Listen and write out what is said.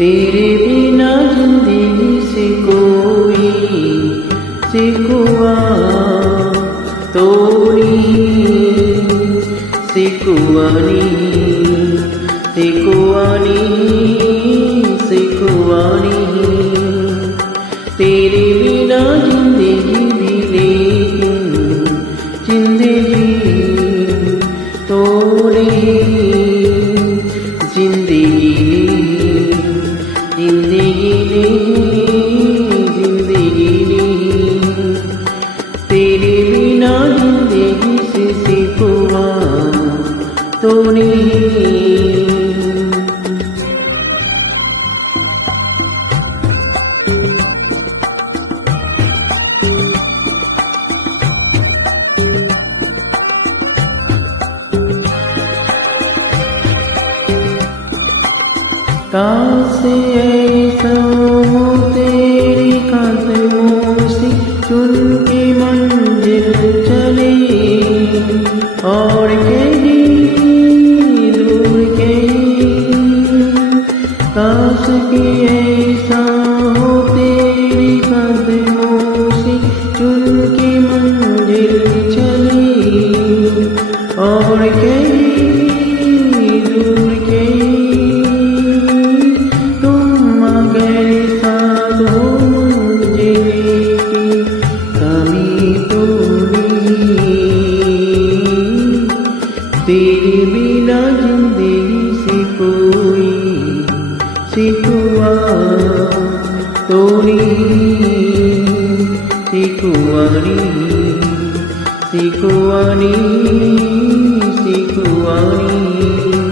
तेरे बिना जिंदगी से कोई सिकुआ तोड़ी सिकुआनी सिकुआनी सिकुआनी तेरे बिना जिंदगी भी लेकिन जिंदगी तोड़े जिंदगी जिंदगी जिंदगी तेरे बिना जिंदगी से सिकुआ तो नहीं। काश ऐसा हो तेरी कदमों से चुन के मंजिल चले और कहीं दूर कहीं। काश कि ऐसा हो तेरी कदमों से चुन के मंजिल चले और कहीं दूर कहीं। तेरे बिना जिंदगी से कोई सिकुआ तोड़ी सिकुआनी सिकुआनी सिकुआनी।